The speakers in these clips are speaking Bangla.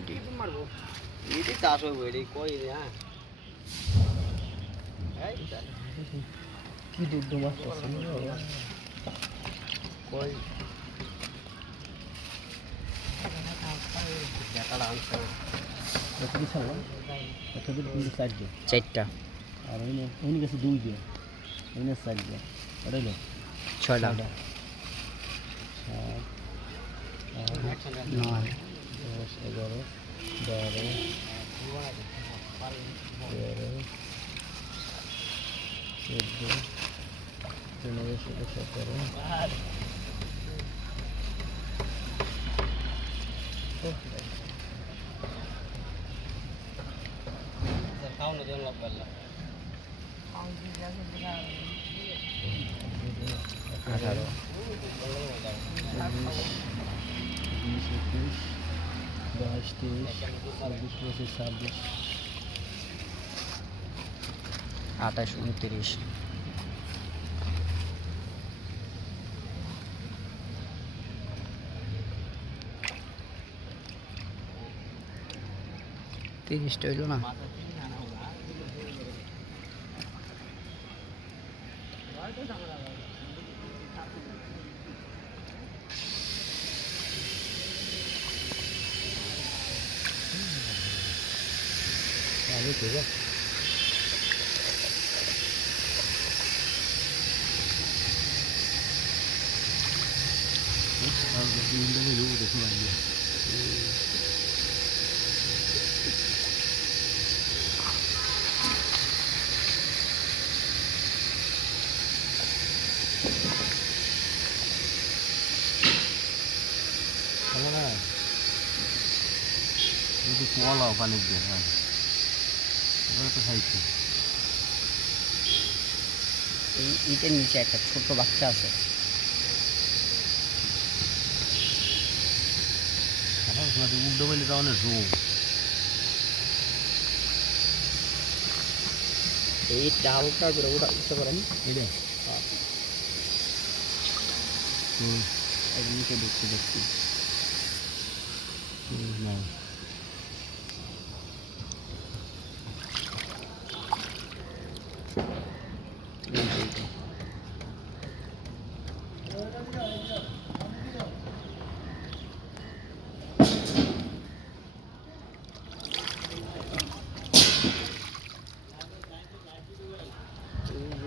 এটি এটি চাষ হইব এটি কই হ্যাঁ কি দুধ মাছ আছে কই জাটাটা আনছে কত কি ছাড়লাম কত দিন কিন্তু 4 দিন 4টা আর উনি গেছে 2 দিন উনি 4 দিন ওটা হলো 6টা 7 8 9 10 11 12 13 14 খাওয়ানো জন্য লাগবে 18 28 29 30টা হইল না আরে ঠিক আছে আর দিনটা হলো দেখো আগে না যদি কোয়ালাও পানি দিয়ে হ্যাঁ এটা তো খাইছে এই ইটের নিচে একটা ছোট বাচ্চা আছে উল্টো বলে তো অনেক রোগ এই ডালটা করে ওটা ইচ্ছা করেন এটা এর নিচে দেখছি না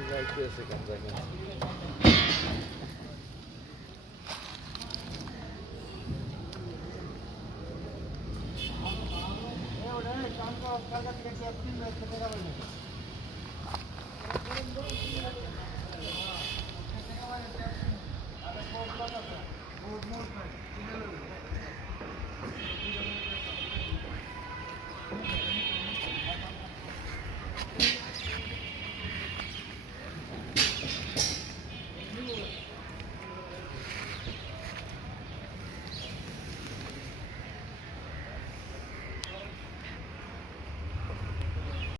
যাইতেছে কেন জানি